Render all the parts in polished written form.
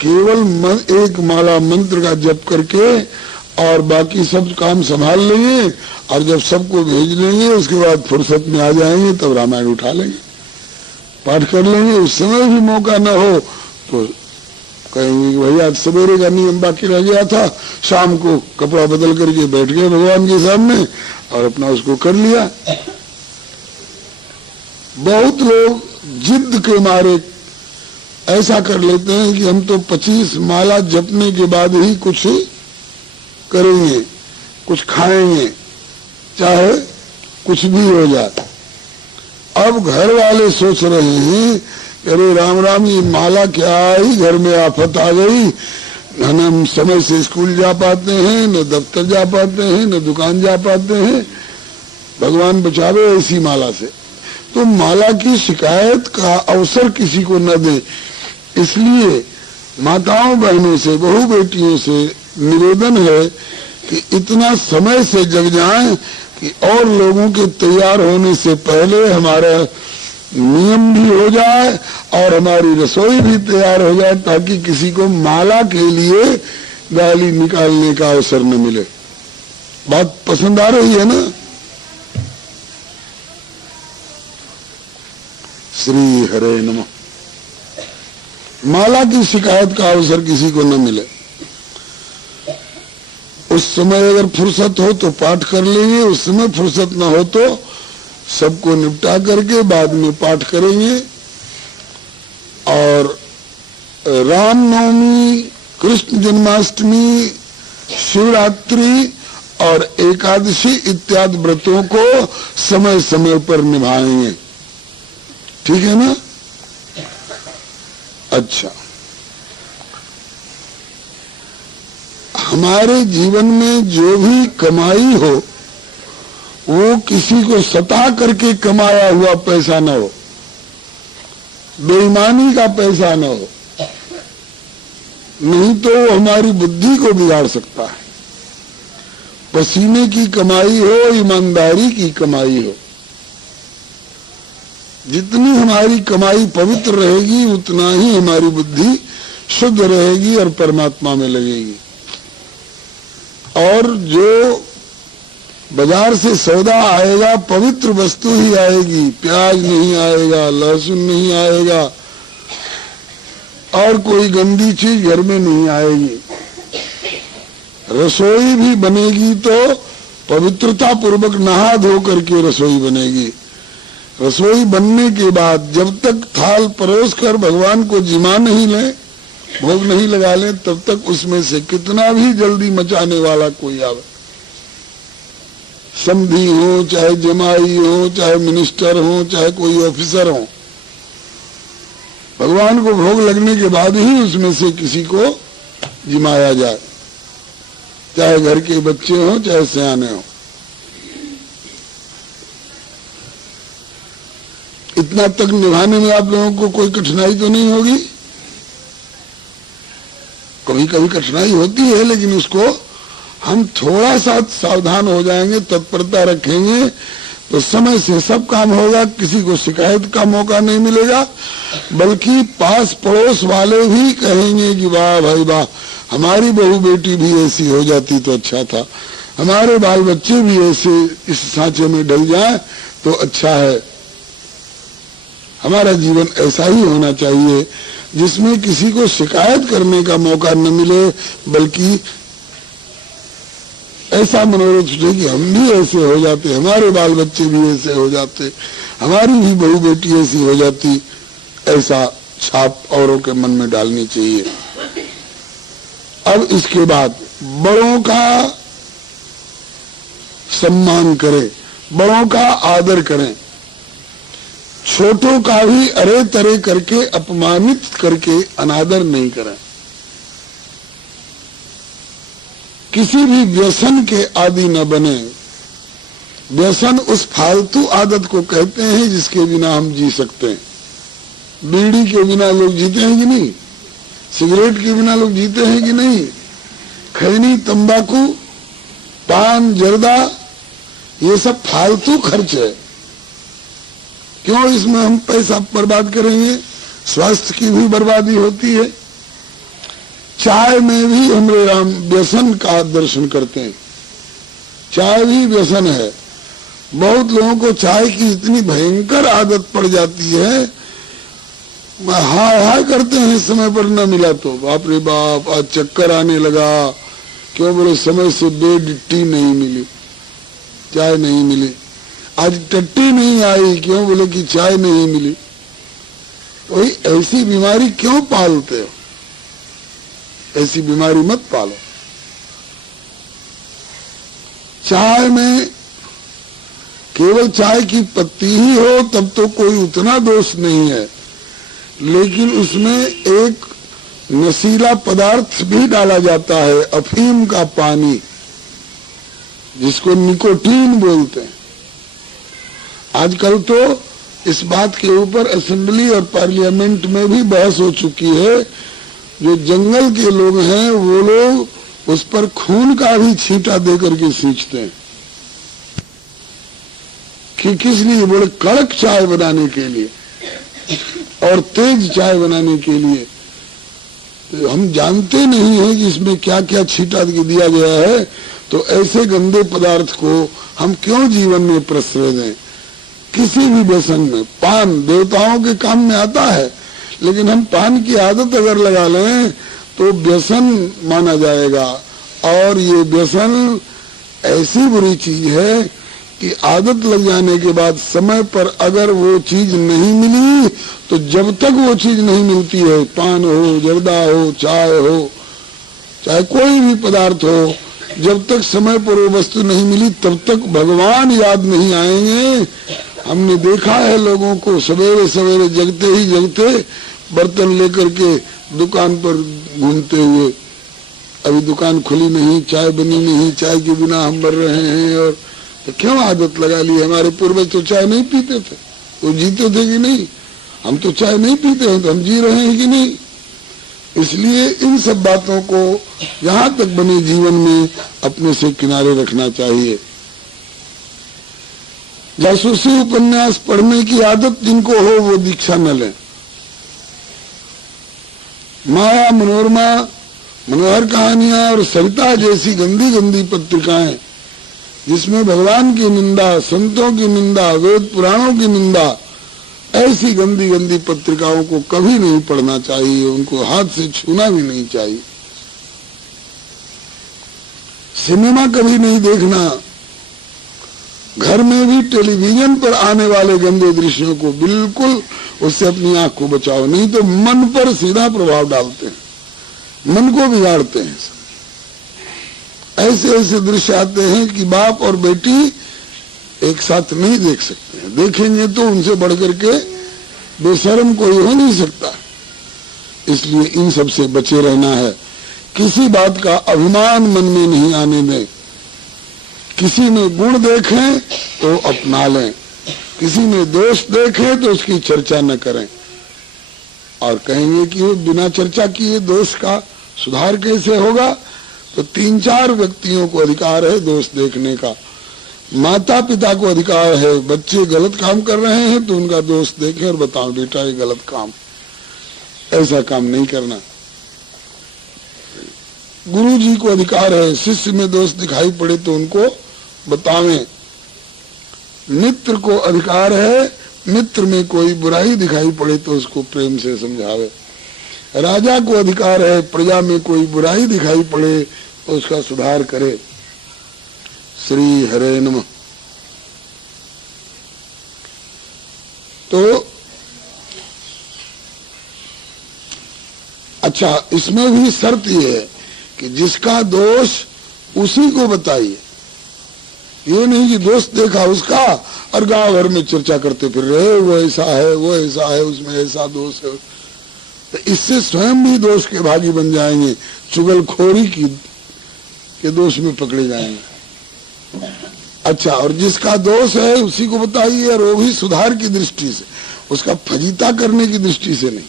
केवल एक माला मंत्र का जप करके और बाकी सब काम संभाल लेंगे, और जब सबको भेज लेंगे उसके बाद फुर्सत में आ जाएंगे तब रामायण उठा लेंगे, पाठ कर लेंगे। उस समय भी मौका न हो तो कहेंगे कि भैया सवेरे का नियम बाकी रह गया था, शाम को कपड़ा बदल करके बैठ गए भगवान के सामने और अपना उसको कर लिया। बहुत लोग जिद के मारे ऐसा कर लेते हैं कि हम तो 25 माला जपने के बाद ही कुछ करेंगे, कुछ खाएंगे, चाहे कुछ भी हो जाए। अब घर वाले सोच रहे हैं अरे राम राम, ये माला क्या आई, घर में आफत आ गई, न हम समय से स्कूल जा पाते हैं, न दफ्तर जा पाते हैं, न दुकान जा पाते हैं, भगवान बचावे ऐसी माला से। तो माला की शिकायत का अवसर किसी को न दे, इसलिए माताओं बहनों से, बहू बेटियों से निवेदन है कि इतना समय से जग जाएं कि और लोगों के तैयार होने से पहले हमारा नियम भी हो जाए और हमारी रसोई भी तैयार हो जाए, ताकि किसी को माला के लिए गाली निकालने का अवसर न मिले। बात पसंद आ रही है ना? श्री हरे नमः। माला की शिकायत का अवसर किसी को न मिले। उस समय अगर फुर्सत हो तो पाठ कर लेंगे, उस समय फुर्सत न हो तो सबको निपटा करके बाद में पाठ करेंगे। और रामनवमी, कृष्ण जन्माष्टमी, शिवरात्रि और एकादशी इत्यादि व्रतों को समय समय पर निभाएंगे, ठीक है ना? अच्छा, हमारे जीवन में जो भी कमाई हो वो किसी को सता करके कमाया हुआ पैसा न हो, बेईमानी का पैसा न हो, नहीं तो वो हमारी बुद्धि को बिगाड़ सकता है। पसीने की कमाई हो, ईमानदारी की कमाई हो। जितनी हमारी कमाई पवित्र रहेगी उतना ही हमारी बुद्धि शुद्ध रहेगी और परमात्मा में लगेगी। और जो बाजार से सौदा आएगा पवित्र वस्तु ही आएगी, प्याज नहीं आएगा, लहसुन नहीं आएगा और कोई गंदी चीज घर में नहीं आएगी। रसोई भी बनेगी तो पवित्रता पूर्वक नहा धो करके रसोई बनेगी। रसोई बनने के बाद जब तक थाल परोस कर भगवान को जिमा नहीं ले, भोग नहीं लगा ले, तब तक उसमें से कितना भी जल्दी मचाने वाला कोई आवे, समधी हो, चाहे जमाई हो, चाहे मिनिस्टर हो, चाहे कोई ऑफिसर हो, भगवान को भोग लगने के बाद ही उसमें से किसी को जिमाया जाए, चाहे घर के बच्चे हो, चाहे सयाने हो। इतना तक निभाने में आप लोगों को कोई कठिनाई तो नहीं होगी? कभी कभी कठिनाई होती है, लेकिन उसको हम थोड़ा सा सावधान हो जाएंगे, तत्परता रखेंगे तो समय से सब काम होगा, किसी को शिकायत का मौका नहीं मिलेगा, बल्कि पास पड़ोस वाले भी कहेंगे कि वाह भाई वाह, हमारी बहू बेटी भी ऐसी हो जाती तो अच्छा था, हमारे बाल बच्चे भी ऐसे इस सांचे में ढल जाए तो अच्छा है। हमारा जीवन ऐसा ही होना चाहिए जिसमें किसी को शिकायत करने का मौका न मिले, बल्कि ऐसा मनोरथ उठे कि हम भी ऐसे हो जाते, हमारे बाल बच्चे भी ऐसे हो जाते, हमारी भी बहू बेटी ऐसी हो जाती, ऐसा छाप औरों के मन में डालनी चाहिए। अब इसके बाद बड़ों का सम्मान करें, बड़ों का आदर करें, छोटों का भी अरे तरे करके अपमानित करके अनादर नहीं करें। किसी भी व्यसन के आदि न बने। व्यसन उस फालतू आदत को कहते हैं जिसके बिना हम जी सकते हैं। बीड़ी के बिना लोग जीते हैं कि नहीं? सिगरेट के बिना लोग जीते हैं कि नहीं? खैनी, तंबाकू, पान, जर्दा, ये सब फालतू खर्च है। क्यों इसमें हम पैसा बर्बाद करेंगे? स्वास्थ्य की भी बर्बादी होती है। चाय में भी हमरे राम व्यसन का दर्शन करते हैं। चाय भी व्यसन है। बहुत लोगों को चाय की इतनी भयंकर आदत पड़ जाती है, हाय हाय करते हैं समय पर न मिला तो, बाप रे बाप आज चक्कर आने लगा। क्यों? बोले समय से बेड टी नहीं मिली, चाय नहीं मिली। आज टट्टी नहीं आई, क्यों? बोले कि चाय नहीं मिली। तो ऐसी बीमारी क्यों पालते हो? ऐसी बीमारी मत पालो। चाय में केवल चाय की पत्ती ही हो तब तो कोई उतना दोष नहीं है, लेकिन उसमें एक नशीला पदार्थ भी डाला जाता है, अफीम का पानी, जिसको निकोटीन बोलते हैं। आजकल तो इस बात के ऊपर असेंबली और पार्लियामेंट में भी बहस हो चुकी है। जो जंगल के लोग हैं वो लोग उस पर खून का भी छींटा देकर के सींचते हैं। कि किस लिए? बोले कड़क चाय बनाने के लिए और तेज चाय बनाने के लिए। तो हम जानते नहीं है कि इसमें क्या क्या छींटा दिया गया है, तो ऐसे गंदे पदार्थ को हम क्यों जीवन में प्रश्रय दें? किसी भी व्यसन में, पान देवताओं के काम में आता है, लेकिन हम पान की आदत अगर लगा लें तो व्यसन माना जाएगा। और ये व्यसन ऐसी बुरी चीज है कि आदत लग जाने के बाद समय पर अगर वो चीज नहीं मिली तो जब तक वो चीज नहीं मिलती है, पान हो, जर्दा हो, चाय हो, चाहे कोई भी पदार्थ हो, जब तक समय पर वो वस्तु नहीं मिली तब तक भगवान याद नहीं आएंगे। हमने देखा है लोगों को सवेरे सवेरे जगते ही जगते बर्तन लेकर के दुकान पर घूमते हुए, अभी दुकान खुली नहीं, चाय बनी नहीं, चाय के बिना हम मर रहे हैं। और तो क्यों आदत लगा ली? हमारे पूर्वज तो चाय नहीं पीते थे, वो जीते थे कि नहीं? हम तो चाय नहीं पीते हैं तो हम जी रहे हैं कि नहीं? इसलिए इन सब बातों को यहाँ तक बने जीवन में अपने से किनारे रखना चाहिए। जासूसी उपन्यास पढ़ने की आदत जिनको हो वो दीक्षा न लें। माया, मनोरमा, मनोहर कहानियां और सरिता जैसी गंदी गंदी पत्रिकाएं जिसमें भगवान की निंदा, संतों की निंदा, वेद पुराणों की निंदा, ऐसी गंदी गंदी पत्रिकाओं को कभी नहीं पढ़ना चाहिए, उनको हाथ से छूना भी नहीं चाहिए। सिनेमा कभी नहीं देखना। घर में भी टेलीविजन पर आने वाले गंदे दृश्यों को बिल्कुल उससे अपनी आंख को बचाओ, नहीं तो मन पर सीधा प्रभाव डालते हैं, मन को बिगाड़ते हैं। ऐसे ऐसे दृश्य आते हैं कि बाप और बेटी एक साथ नहीं देख सकते हैं, देखेंगे तो उनसे बढ़कर के बेशर्म कोई हो नहीं सकता। इसलिए इन सब से बचे रहना है। किसी बात का अभिमान मन में नहीं आने दें। किसी में गुण देखें तो अपना लें, किसी में दोष देखें तो उसकी चर्चा न करें। और कहेंगे कि बिना चर्चा किए दोष का सुधार कैसे होगा? तो 3-4 व्यक्तियों को अधिकार है दोष देखने का। माता पिता को अधिकार है, बच्चे गलत काम कर रहे हैं तो उनका दोष देखें और बताओ बेटा ये गलत काम, ऐसा काम नहीं करना। गुरु जी को अधिकार है, शिष्य में दोष दिखाई पड़े तो उनको बतावें। मित्र को अधिकार है, मित्र में कोई बुराई दिखाई पड़े तो उसको प्रेम से समझावे। राजा को अधिकार है, प्रजा में कोई बुराई दिखाई पड़े तो उसका सुधार करे। श्री हरे नमः। तो अच्छा, इसमें भी शर्त ये है कि जिसका दोष उसी को बताइए। ये नहीं कि दोस्त देखा उसका और गांव भर में चर्चा करते फिर रहे, वो ऐसा है, वो ऐसा है, उसमें ऐसा दोष है। तो इससे स्वयं भी दोष के भागी बन जाएंगे, चुगलखोरी के दोष में पकड़े जाएंगे। अच्छा, और जिसका दोष है उसी को बताइए, और वो भी सुधार की दृष्टि से, उसका फजीता करने की दृष्टि से नहीं,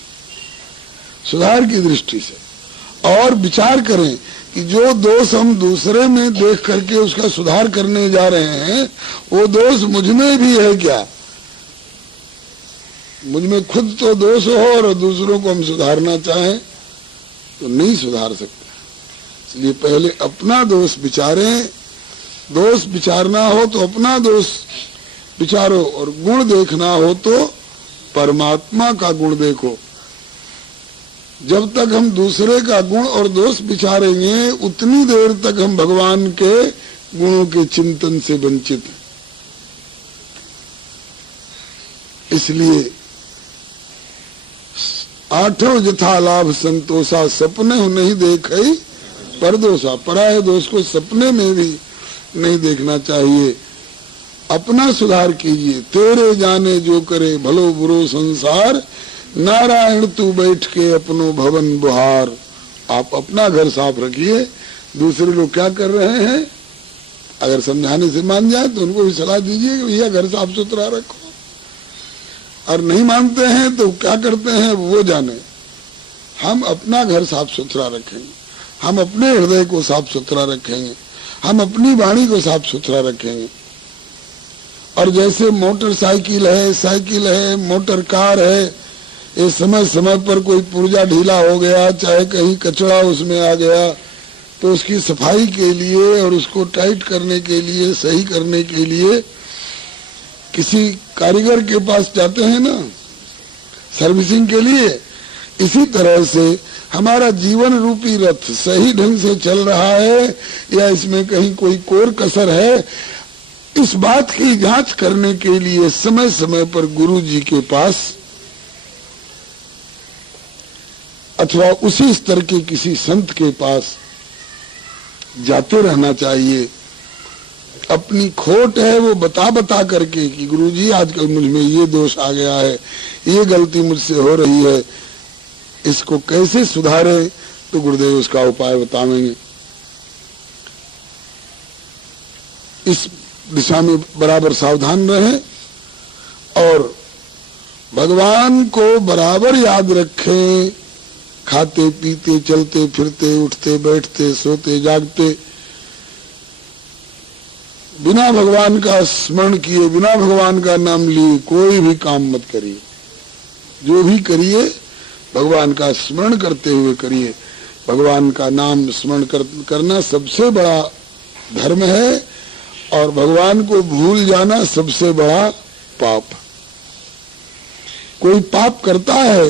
सुधार की दृष्टि से। और विचार करें कि जो दोष हम दूसरे में देख करके उसका सुधार करने जा रहे हैं वो दोष मुझ में भी है क्या? मुझ में खुद तो दोष हो और दूसरों को हम सुधारना चाहें तो नहीं सुधार सकता। इसलिए पहले अपना दोष विचारें। दोष विचारना हो तो अपना दोष विचारो, और गुण देखना हो तो परमात्मा का गुण देखो। जब तक हम दूसरे का गुण और दोष विचारेंगे उतनी देर तक हम भगवान के गुणों के चिंतन से वंचित हैं। इसलिए आठों यथा लाभ संतोषा, सपने हो नहीं देखे परदोषा। पराये दोष को सपने में भी नहीं देखना चाहिए। अपना सुधार कीजिए। तेरे जाने जो करे भलो बुरो संसार, नारायण तू बैठ के अपनो भवन बुहार। आप अपना घर साफ रखिए। दूसरे लोग क्या कर रहे हैं, अगर समझाने से मान जाए तो उनको भी सलाह दीजिए कि भैया घर साफ सुथरा रखो, और नहीं मानते हैं तो क्या करते हैं वो जाने। हम अपना घर साफ सुथरा रखेंगे, हम अपने हृदय को साफ सुथरा रखेंगे, हम अपनी वाणी को साफ सुथरा रखेंगे। और जैसे मोटरसाइकिल है, साइकिल है, मोटर कार है, ये समय समय पर कोई पुर्जा ढीला हो गया, चाहे कहीं कचरा उसमें आ गया, तो उसकी सफाई के लिए और उसको टाइट करने के लिए, सही करने के लिए किसी कारीगर के पास जाते हैं ना, सर्विसिंग के लिए। इसी तरह से हमारा जीवन रूपी रथ सही ढंग से चल रहा है या इसमें कहीं कोई कोर कसर है, इस बात की जांच करने के लिए समय समय पर गुरु जी के पास अथवा उसी स्तर के किसी संत के पास जाते रहना चाहिए। अपनी खोट है वो बता करके कि गुरुजी आजकल मुझ में ये दोष आ गया है, ये गलती मुझसे हो रही है, इसको कैसे सुधारे, तो गुरुदेव उसका उपाय बतावेंगे। इस दिशा में बराबर सावधान रहें और भगवान को बराबर याद रखें। खाते पीते, चलते फिरते, उठते बैठते, सोते जागते, बिना भगवान का स्मरण किए, बिना भगवान का नाम लिए कोई भी काम मत करिए। जो भी करिए भगवान का स्मरण करते हुए करिए। भगवान का नाम स्मरण करना सबसे बड़ा धर्म है, और भगवान को भूल जाना सबसे बड़ा पाप। कोई पाप करता है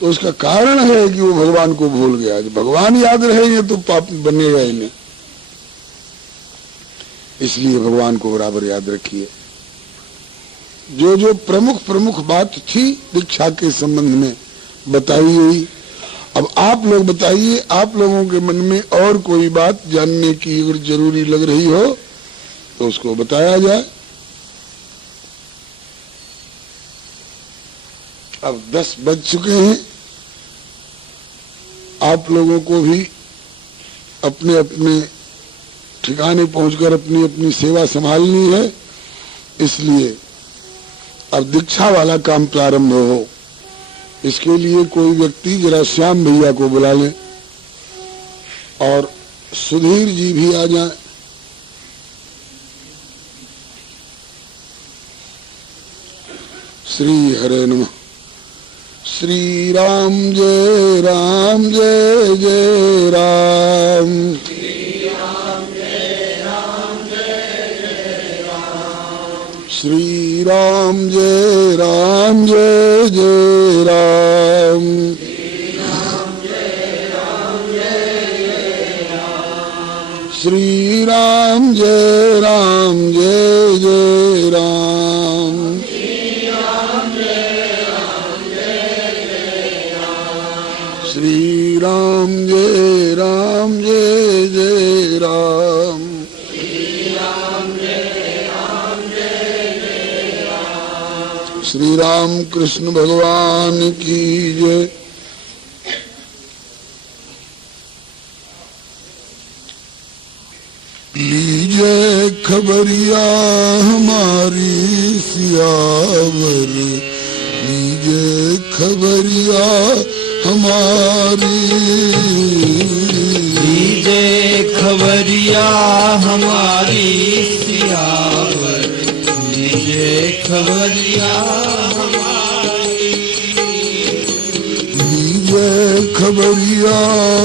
तो उसका कारण है कि वो भगवान को भूल गया। जब भगवान याद रहेंगे तो पाप बनेगा ही नहीं। इसलिए भगवान को बराबर याद रखिए। जो जो प्रमुख बात थी दीक्षा के संबंध में बताई गई। अब आप लोग बताइए, आप लोगों के मन में और कोई बात जानने की अगर जरूरी लग रही हो तो उसको बताया जाए। अब 10 बज चुके हैं। आप लोगों को भी अपने अपने ठिकाने पहुंचकर अपनी अपनी सेवा संभालनी है। इसलिए अब दीक्षा वाला काम प्रारंभ हो। इसके लिए कोई व्यक्ति जरा श्याम भैया को बुला लें और सुधीर जी भी आ जाएं। श्री हरे नमः। श्री राम जय राम जय जय राम। श्री राम जय राम जय जय राम। श्री राम जय राम जय जय राम। श्री राम जय राम जय जय राम। श्री राम जय राम जय जय राम। श्री राम कृष्ण भगवान की जय। लीजिए खबरिया हमारी सियावर, लीजिए खबरिया हमारी, लीजिए खबरिया हमारी सियावर, लीजिए खबरिया हमारी, लीजिए खबरिया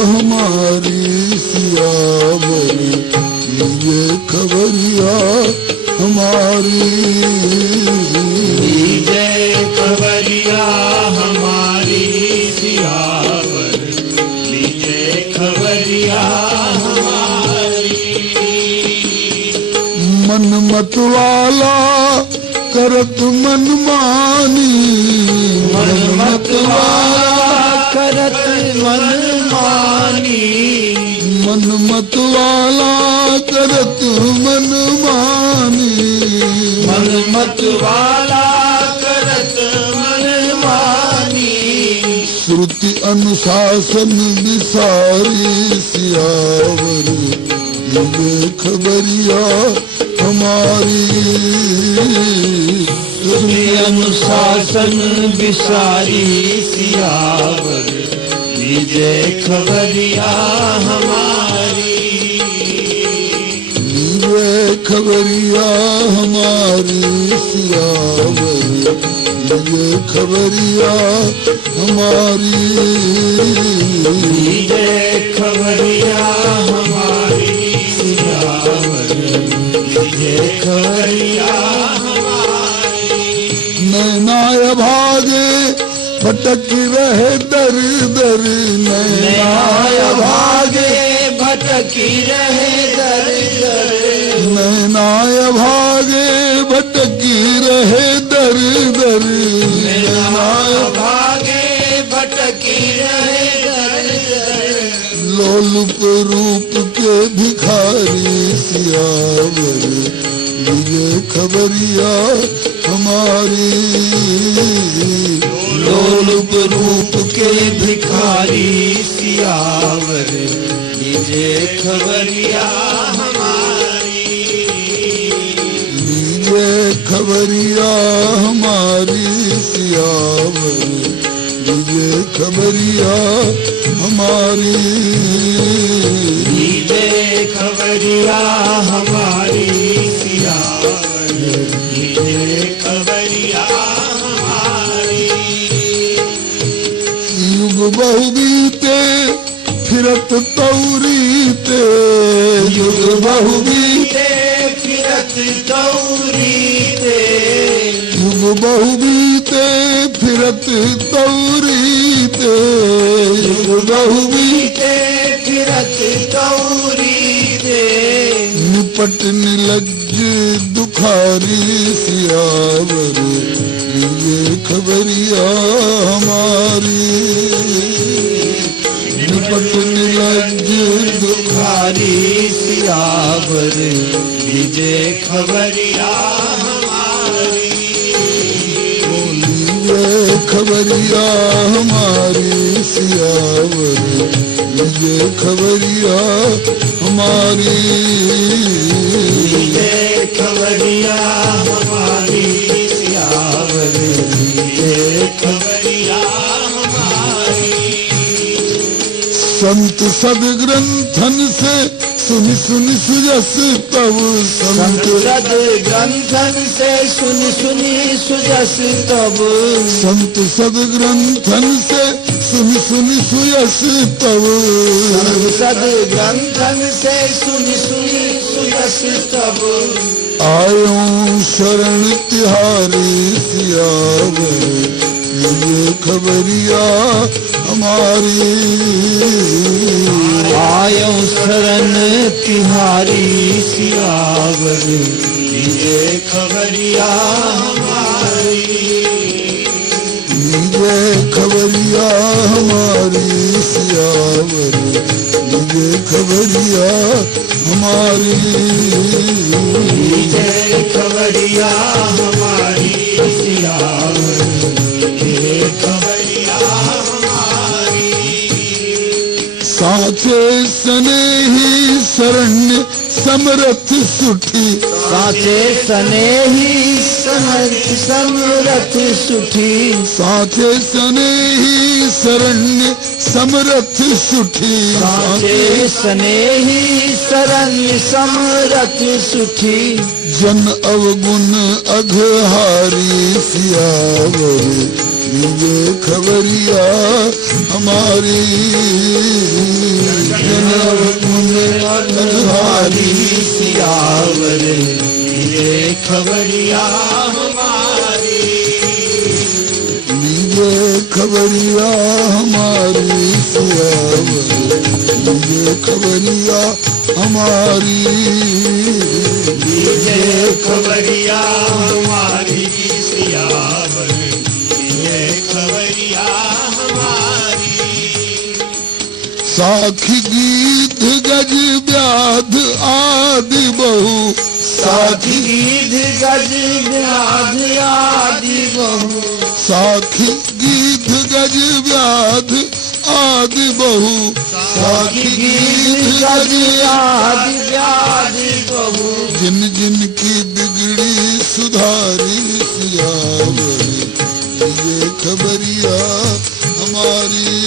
हमारी सियावर, लीजिए खबरिया हमारी, लीजिए खबरिया हमारी सियावर, लीजिए खबरिया हमारी। मन मत वाला करत मनमानी, मन मत वाला करत मनमानी, मन मत वाला करत मनमानी, मन मत वाला करत मनमानी। श्रुति अनुशासन विसारी सियावर, लीजिए खबरिया हमारी, श्रुति अनुशासन विसारी सियावर, लीजिए खबरिया हमारी, लीजिए खबरिया हमारी सियावर, लीजिए खबरिया हमारी, लीजिए खबरिया हमारी सियावर, लीजिए खबरिया हमारी। नैनाय भागे भटक रहे दर दर, नैनाय भागे भटकी रहे दर दर, नैनाय भागे भटकी रहे दर दर, नैनाय भागे भटकी रहे दर दर। लोलुप रूप के भिखारी सियावर, लीजिए खबरिया हमारी, लोलुप रूप के भिखारी सियावर, लीजिए खबरिया हमारी, लीजिए खबरिया हमारी सियावर, लीजिए खबरिया हमारी, लीजिए खबरिया हमारी सियावर, लीजिए खबरिया हमारी। युग बहु बीते फिरत तौरीते, युग बहु बीते फिरत तौरीते, युग बहु बीते फिरत तौरीते, युग बहु बीते फिरत तौरीते। निपट निलज्ज दुखारी सियावर, लीजिए खबरिया हमारी, निपट निलज्ज दुखारी सियावर, लीजिए खबरिया हमारी, लीजिए खबरिया हमारी सियावर, लीजिए खबरिया हमारी, लीजिए खबरिया हमारी सियावर, लीजिए खबरिया हमारी। संत सदग्रंथन से सुनि सुनि सुजस तब, संत सद ग्रंथन से सुनि सुनि सुजस तब, संत सदग्रंथन से सुनि सुनि सुयस तब, सद ग्रंथन से सुनि सुनि सुजस तब। आयो शरण तिहारी सियावर, लीजिए खबरिया हमारी, आयो शरण तिहारी सियावर, लीजिए खबरिया हमारी, लीजिए खबरिया हमारी सियावर, लीजिए खबरिया हमारी, लीजिए खबरिया हमारी सियावर, लीजिए खबरिया हमारी। साचे स्नेही शरण्य समरथ सुठी, साचे स्नेही समरथ सुठी, साचे स्नेही शरण्य समरथ सुठी, साचे स्नेही शरण्य समरथ सुठी। जन अवगुण अघहारी सियावर, लीजिए खबरिया हमारी, हमारी जनम हमारी सियावर लीजे खबरिया हमारी लीजे खबरिया हमारी सियावर लीजे खबरिया हमारी लीजे खबरिया हमारी सियावर लीजे खबरिया हमारी साखी गीत गज व्याध आदि बहु साखी गीत गज व्याध आदि बहु साखी गीत गज व्याध आदि बहु साखी गीत गज आदि व्याध बहु जिन जिन की बिगड़ी सुधारी सियावर ये खबरिया हमारी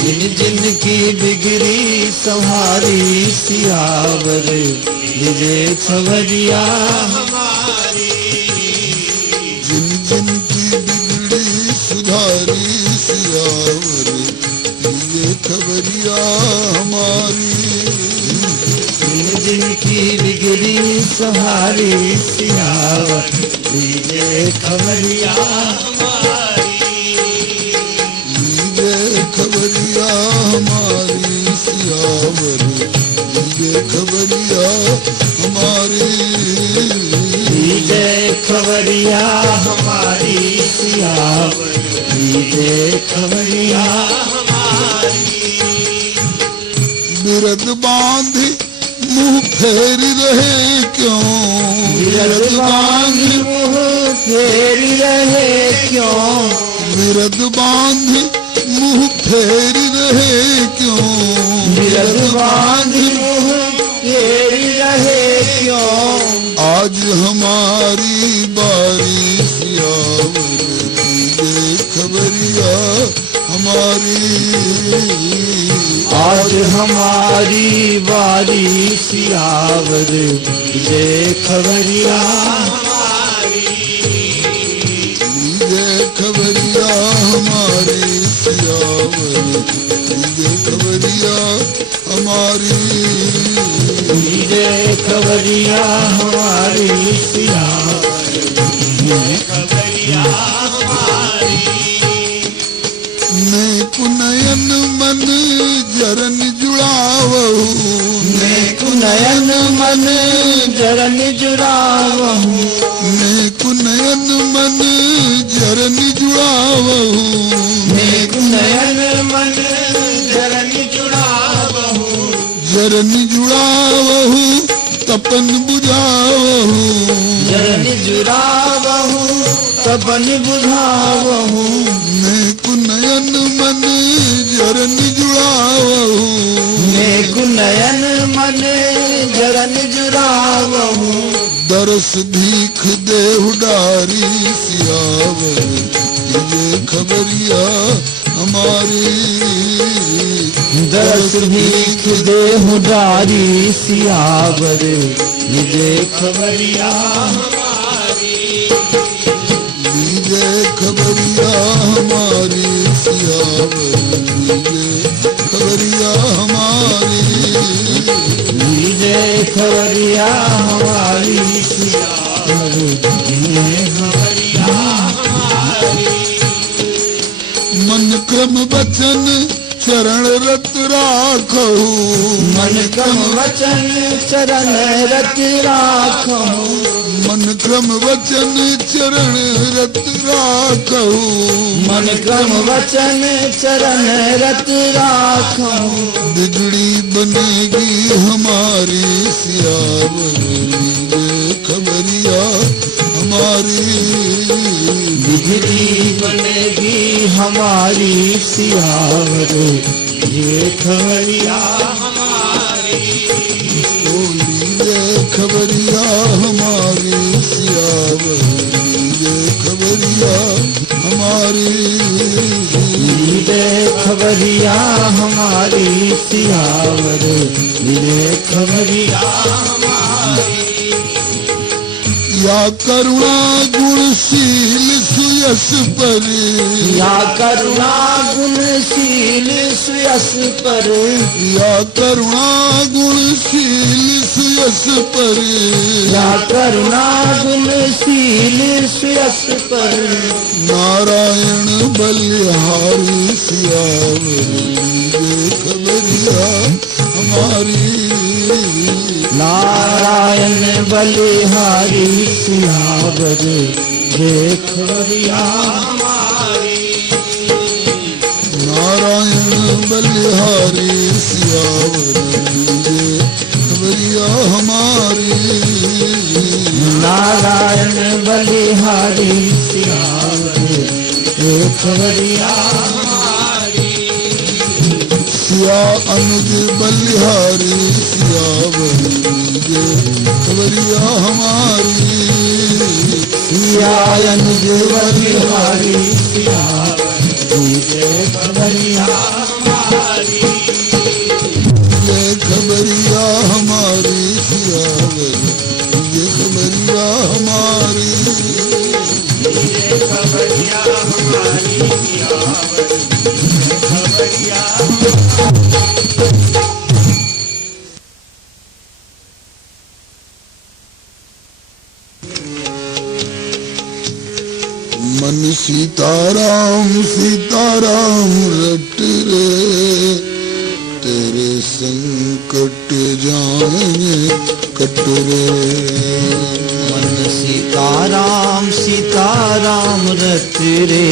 जिन जिन की बिगड़ी संहारी सियावर लीजे खबरिया हमारी जिन जिन की बिगड़ी सुधारी सियावर ये खबरिया हमारी जिन जिन की बिगड़ी संहारी सियावर लीजे खबरिया हमारी लीजे खबरिया हमारी सियावर लीजे खबरिया हमारी लीजे खबरिया हमारी सियावर लीजे खबरिया हमारी बिरद बांधी मुंह फेर रहे क्यों बिरद बांधी मुँह फेरी रहे क्यों बिरद बांधी मुंह फेर रहे क्यों बिरद बांधी मुँह फेरी रहे क्यों आज हमारी बारी सियावर लीजे खबरिया हमारी आज हमारी बारी सियावर लीजे खबरिया हमारी लीजे खबरिया हमारी सियावर लीजे खबरिया हमारी लीजे खबरिया हमारी सियावर लीजे खबरिया हमारी नेक नयन मन जरन जुड़ावहु नेक नयन मन जरन जुड़ावहु नेक नयन मन जरन जुड़ावहु नेक नयन मन जरन जुड़ावहु जरन जुड़ावहु तपन बुझावहु जरन जुड़ावहु तपन बुझावहु नेक नयन मन जरन जुड़ावहु नेक नयन मन जरन जुड़ावहु दरस भीख देहु डारी सियावर ये खबरिया हमारी दरस भीख देहु डारी सियावर लीजे खबरिया हमारी लीजे खबरिया हमारी सियावर लीजे खबरिया हमारी लीजे खबरिया हमारी सियावर लीजे खबरिया हमारी मन क्रम वचन चरण रत राखो मन क्रम वचन चरण रत राखो मन क्रम वचन चरण रत राखो मन क्रम वचन चरण रत राखो बिगड़ी बनेगी हमारी सियावर लीजे खबरिया हमारी बिगड़ी बनेगी हमारी सियावर ये खबरिया हमारी ओ लीजे खबरिया हमारी सियावर लीजे खबरिया हमारी लीजे खबरिया हमारी सियावर लीजे खबरिया हमारी या करुणा गुणशील सुयस पर, या करुणा गुणशील सुयस पर, या करुणा गुणशील सुयस पर, या करुणा गुणशील सुयस पर। नारायण बलिहारी सियावर खबरिया हमारी, नारायण बलिहारी सियावर देख खबरिया हमारी, नारायण बलिहारी सियावर खबरिया हमारी, नारायण बलिहारी सियावर देख खबरिया हमारी, सिया अनुज बलिहारी सियावर खबरिया हमारी, सिया अनुज बलिहारी सियावर देख खबरिया हमारी, ये खबरिया हमारी सियावर ये खबरिया हमारी, ये खबरिया हमारी सियावर ये खबरिया मन सीताराम सीताराम रट रे, तेरे संकट जाएंगे कट रे, मन सीताराम सीताराम रट रे,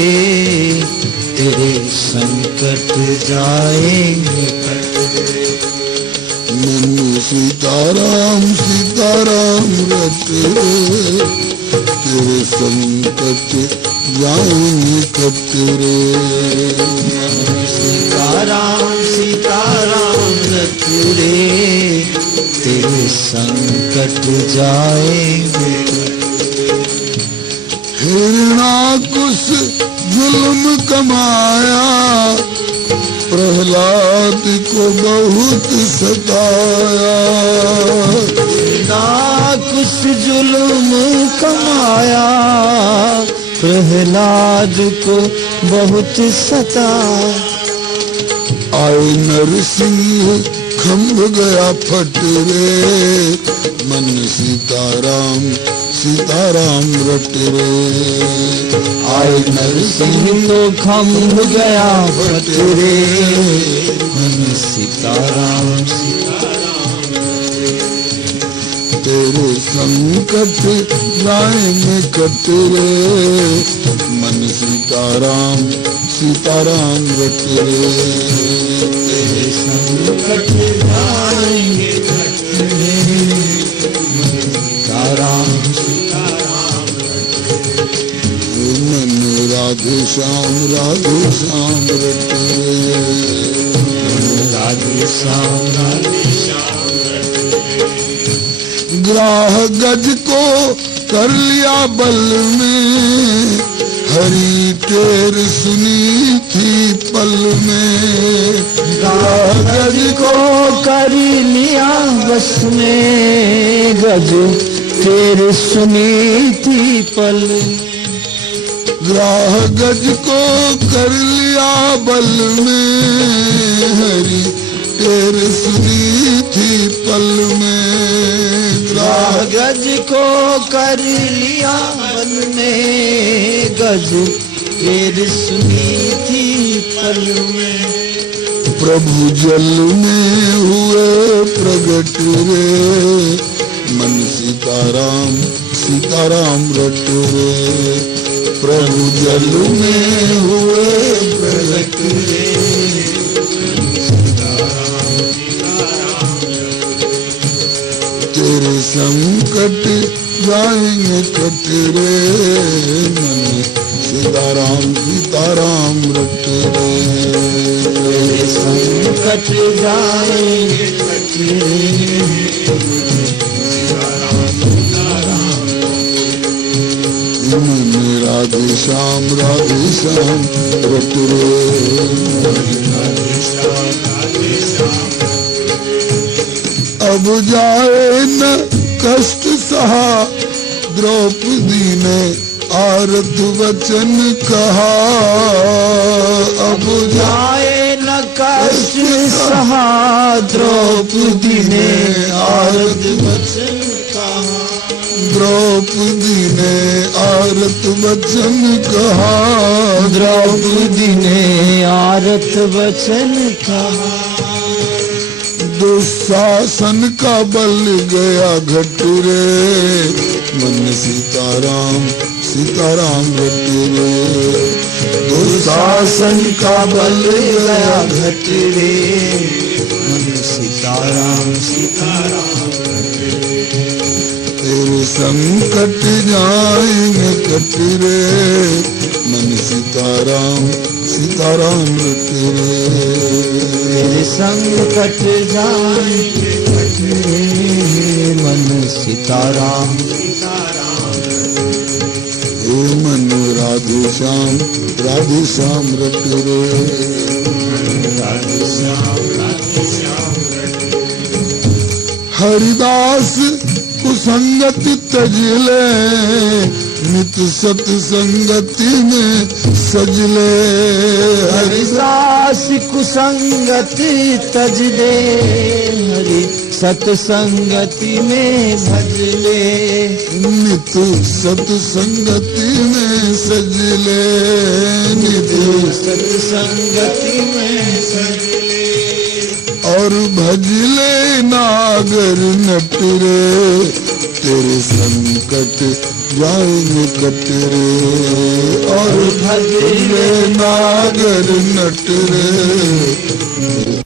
तेरे संकट जाएंगे कट रे, मन सीताराम सीताराम रट रे, तेरे संकट जाएंगे कट रे, सीताराम सीताराम रट रे, तेरे संकट जाएंगे कट रे। हिरणाकुश जुल्म कमाया, प्रहलाद को बहुत सताया, ना कुछ जुल्म कमाया, प्रहलाद को बहुत सताया, आए नरसिंह खम्भ गया फट रे, मन सीताराम सीताराम रट रे, आए नरसिंह तो खम्भ गया फट रे, मन सीताराम सीताराम तेरे संकट जाएंगे कट रे, मन सीताराम सीताराम रट रे, तेरे संकट जाएंगे कट रे, मन सीताराम सीताराम मन राधे श्याम रट रे, राधे श्याम ग्राह गज को कर लिया बल में, हरी टेर सुनी थी पल में, ग्राह गज को कर लिया बस में, गज तेरे सुनी थी पल, ग्राह गज को कर लिया बल में, हरी टेर सुनी थी पल में, ग्राह गज को कर लिया बल में, गज तेरे सुनी थी पल में, प्रभु जल में हुए प्रगट रे, मन सीताराम सीताराम रट रे, प्रभु जल में हुए प्रगट रे, तेरे संकट जाएंगे कट रे, मन सीताराम सीताराम रट रे, तेरे संकट जाएंगे कट रे, मन राधे श्याम रट रे, अब जाए न कष्ट सहा, द्रौपदी ने आरत वचन कहा, अब जाए न कष्ट सहा, द्रौपदी ने आरत वचन कहा। द्रौपदी ने आरत वचन कहा, द्रौपदी ने आरत वचन कहा। दुशासन का बल गया घट रे, मन सीताराम सीताराम रट रे। दुशासन का बल गया घट रे, मन सीताराम सीताराम रट रे। तेरे संकट जाएंगे कट रे, मन सीताराम सीताराम रट रे। तेरे संकट जाएंगे कट रे, मन सीताराम सीताराम रट रे। हे मन राधे श्याम रट रे। राधे श्याम रट रे। हरिदास कुसंगति तज ले, नित सतसंगति में सजले। हरिदास कुसंगति तज दे, हरि सतसंगति में भजले। नित सतसंगति में सजले, नित सतसंगति में सजले। और भजले नागर नट रे, तेरे संकट जाएंगे कट रे। और भजले नागर नट रे,